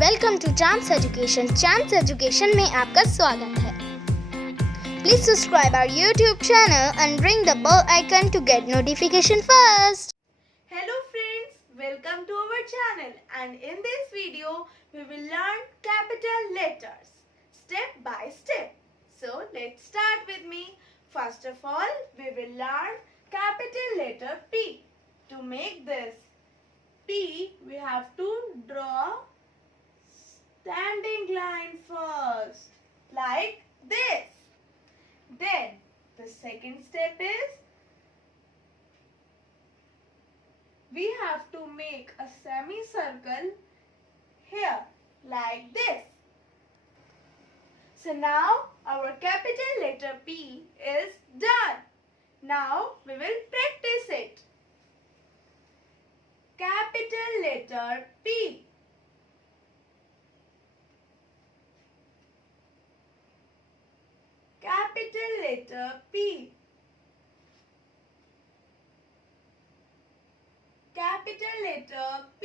Welcome to chance education. Chance education में आपका स्वागत है। Please subscribe our YouTube channel and ring the bell icon to get notification first. Hello friends, welcome to our channel, and in this video we will learn capital letters step by step. So let's start with me. First of all, we will learn capital letter P. To make this P, we have to draw standing line first, like this. Then the second step is we have to make a semicircle here, like this. So now our capital letter P is done. Now we will practice it. Capital letter P. Capital letter P. Capital letter P.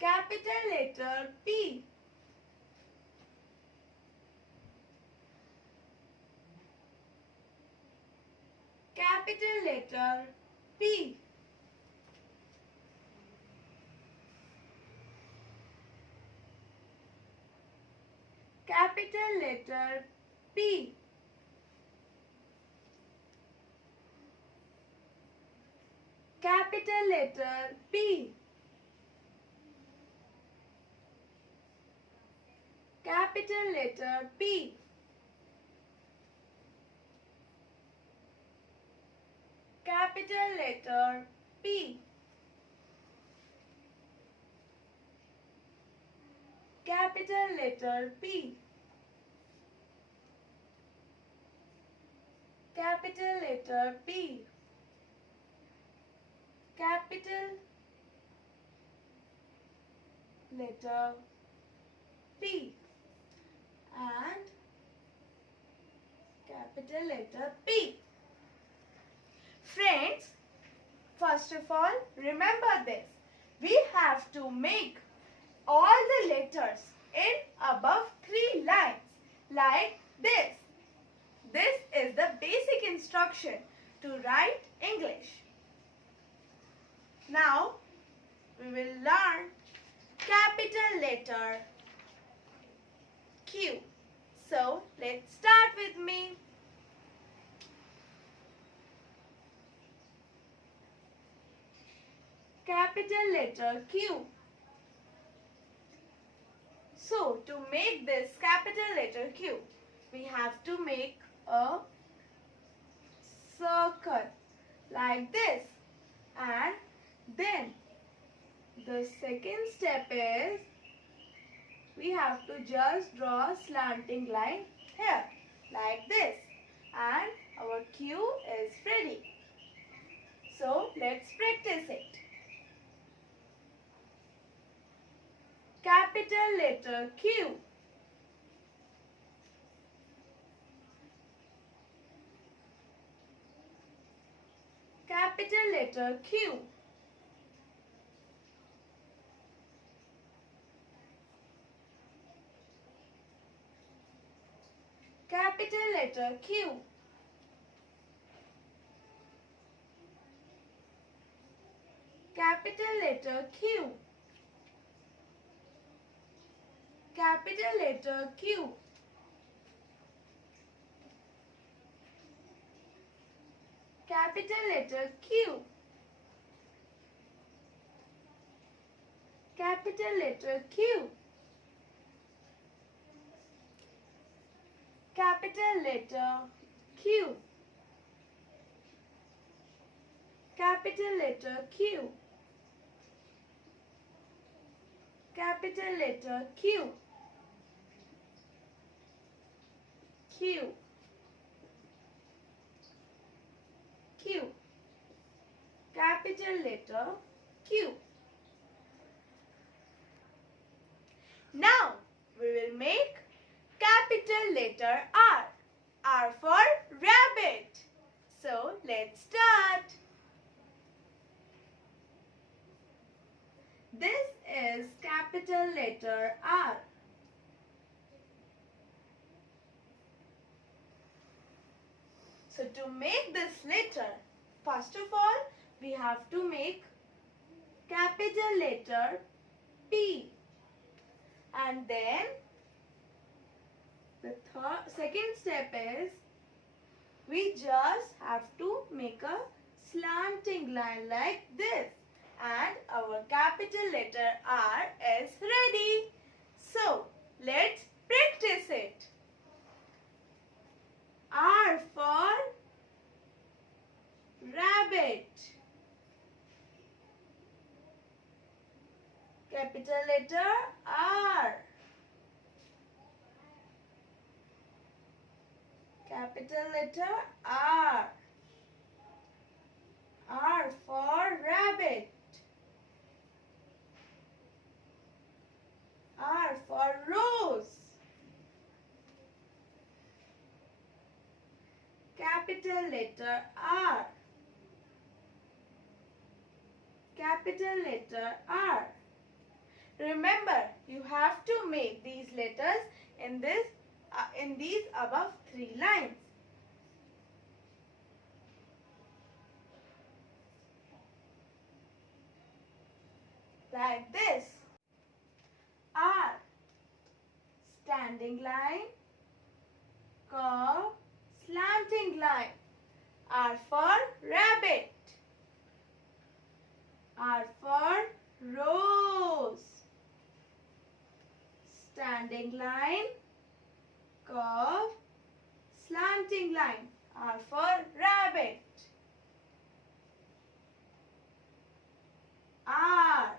Capital letter P. Capital letter P. Capital letter P. Capital letter P. Capital letter P. Capital letter P. Capital letter P. Capital letter P. Capital letter P and capital letter P. Friends, first of all, remember this. We have to make all the letters in above 3 lines, like this. This is the basic instruction to write English. Now, we will learn capital letter Q. So, let's start with me. Capital letter Q. So, to make this capital letter Q, we have to make a circle like this, and then the second step is we have to just draw a slanting line here like this, and our Q is ready. So let's practice it. Capital letter Q. Capital letter Q. Capital letter Q. Capital letter Q. Capital letter Q. Capital letter Q. Capital letter Q. Capital letter Q. Capital letter Q. Capital letter Q. Q. Q. Capital letter Q. Now we will make capital letter R. R for rabbit. So let's start. capital letter R. So to make this letter, first of all, we have to make capital letter P. And then the second step is we just have to make a slanting line like this. And our capital letter R is ready. So let's practice it. R for rabbit. Capital letter R. Capital letter R. R for rabbit. R for rose. Capital letter R. Capital letter R. Remember, you have to make these letters in these above 3 lines. Like this. R. Standing line, curve, slanting line. R for rabbit. R for rose. Standing line, curve, slanting line. R for rabbit. R.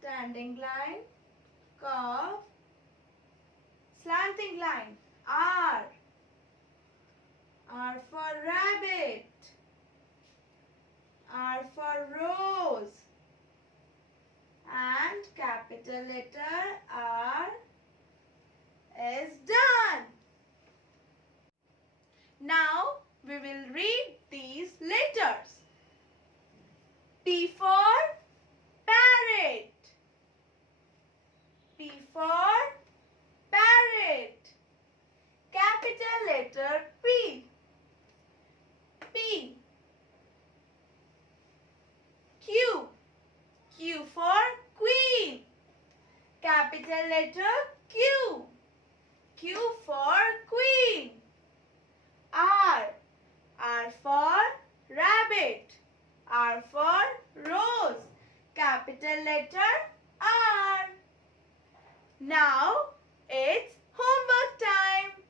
Standing line, curve, slanting line. R. R for rabbit. R for rose. And capital letter R is done. Now we will read these letters. P for parrot. P for parrot. Capital letter P. P. Q. Q for queen. Capital letter Q. Q for queen. R. R for rabbit. R for rose. Capital letter R. Now it's homework time.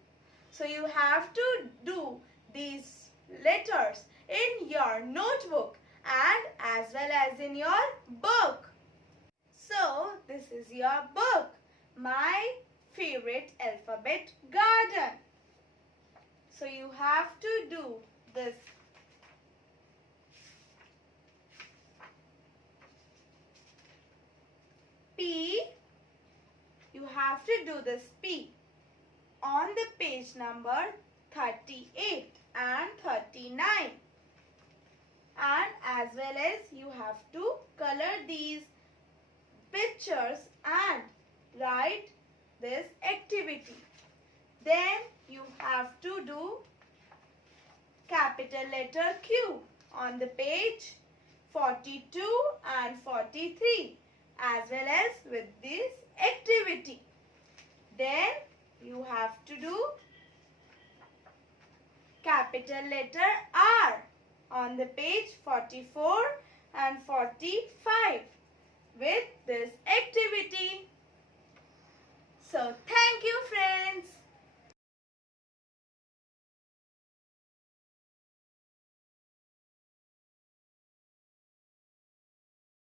So you have to do these letters in your notebook and as well as in your book. So this is your book, My Favorite Alphabet Garden. So you have to do this. P, you have to do this P on the page number 38 and 39. And as well as you have to color these pictures and write this activity. Then you have to do capital letter Q on the page 42 and 43 as well as with this activity. Then you have to do capital letter R on the page 44 and 45 with this activity. So thank you friends.